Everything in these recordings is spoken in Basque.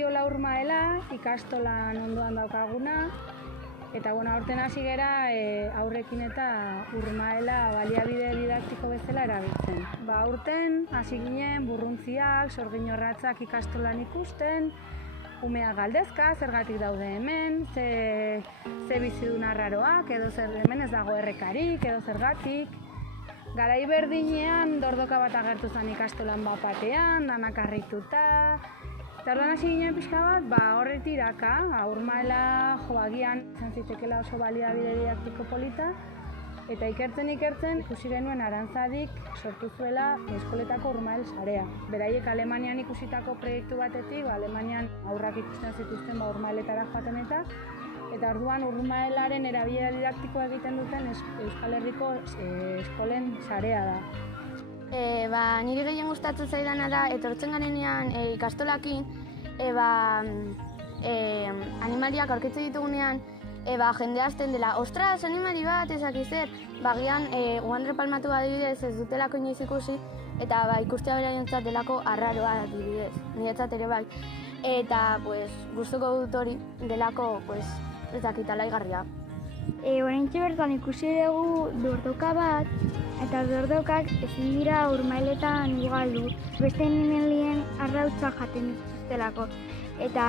Badakiola Urmaela, ikastolan ondoan daukaguna, eta aurten hasi gera aurrekin eta Urmaela baliabide didaktiko bezala erabiltzen. Aurten hasi ginen burruntziak, sorginorratzak ikastolan ikusten, umeak galdezka, zergatik daude hemen, ze bizidun arraroak, edo zer hemen ez dago errekarik, edo zergatik. Garai berdinean dordoka bat agertu zen ikastolan batean, danak harrituta. Eta orduan hasi ginen pixka bat, horre tiraka, Urmaela agian izan zitekela oso baliabide didaktiko polita, eta ikertzen ikusi genuen Arantzadik sortu zuela eskoletako Urmael sarea. Beraiek Alemanian ikusitako proiektu batetik, Alemanian aurrak ikusten zituzten Urmaeletara joaten eta orduan Urmaelaren erabilera didaktikoa egiten duten Euskal Herriko eskolen sarea da. Niri gehien gustatzen zaidana da, etortzen garenean ikastolakin, animaliak aurkitzen ditugunean, jende hasten dela, ostras, animali bat, ezaki zer, gian uandre palmatu adibidez ez dutelako inoiz ikusi, eta ikustea beraientzat delako arraroa adibidez, niretzat ere bai. Eta gustuko dut hori delako alaigarria. Oraintxe bertan ikusi dugu dordoka bat, eta dordokak ezin dira Urmaeletan ugaldu, beste animalien arrautza jaten dituztelako. Eta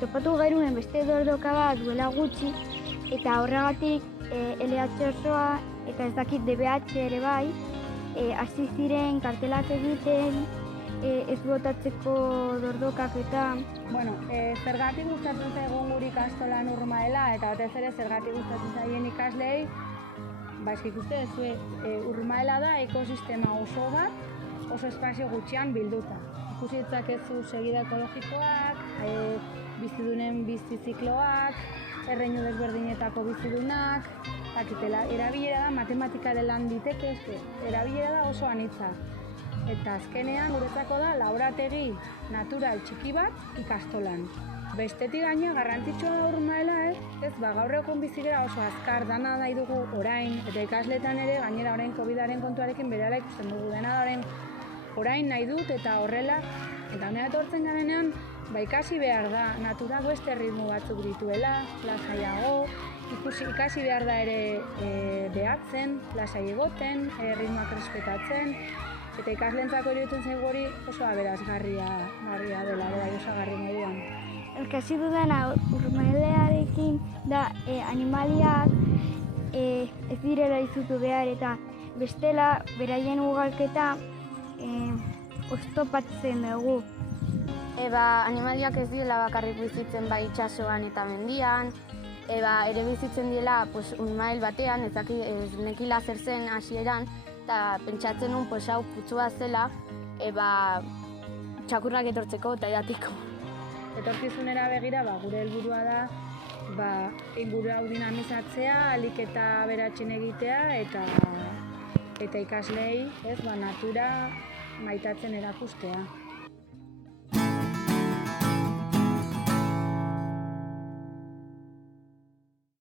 topatu genuen beste dordoka bat duela gutxi, eta horregatik LH osoa eta ez dakit DBH ere bai, hasi ziren kartelak egiten, ez botatzeko dordokak eta... Zergatik gustatzen zaigun guri ikastolan Urmaela, eta batez ere zergatik gustatzen zaien ikaslei, ikuste duzu, Urmaela da ekosistema oso bat, oso espazio gutxian bilduta. Ikusi ditzakezu segida ekologikoak, bizidunen bizizikloak, erreinu desberdinetako bizidunak, erabilera da, matematika lan diteke, erabilera da oso anitza. Eta azkenean guretzako da laborategi natural txiki bat ikastolan. Bestetik gaina garrantzitsua da Urmaela, gaur egun bizigera oso azkar dana nahi dugu orain, eta ikasletan ere gainera orain COVID-aren kontuarekin berehala ikusten dugu dena orain nahi dut eta horrela, eta honera etortzen garenean, ikasi behar da, naturak beste ritmo batzuk dituela, lasaiago, ikasi behar da ere behatzen, lasai egoten, ritmoak respetatzen, eta ikasleentzako iruditzen zaigu hori oso aberasgarria dela, osagarri moduan. Elkasi dudana Urmaelearekin da animaliak ez direla izutu behar eta bestela beraien ugalketa oztopatzen dugu. Animaliak ez direla bakarrik bizitzen itsasoan eta mendian, ere bizitzen direla Urmael batean, ez nekila zer zen hasieran, eta pentsatzen nuen hau putzua zela, txakurrak etortzeko eta edatiko. Etorkizunera begira, gure helburua da inguru hau dinamizatzea, ahalik eta aberatsen egitea eta ikaslei natura maitatzen erakustea.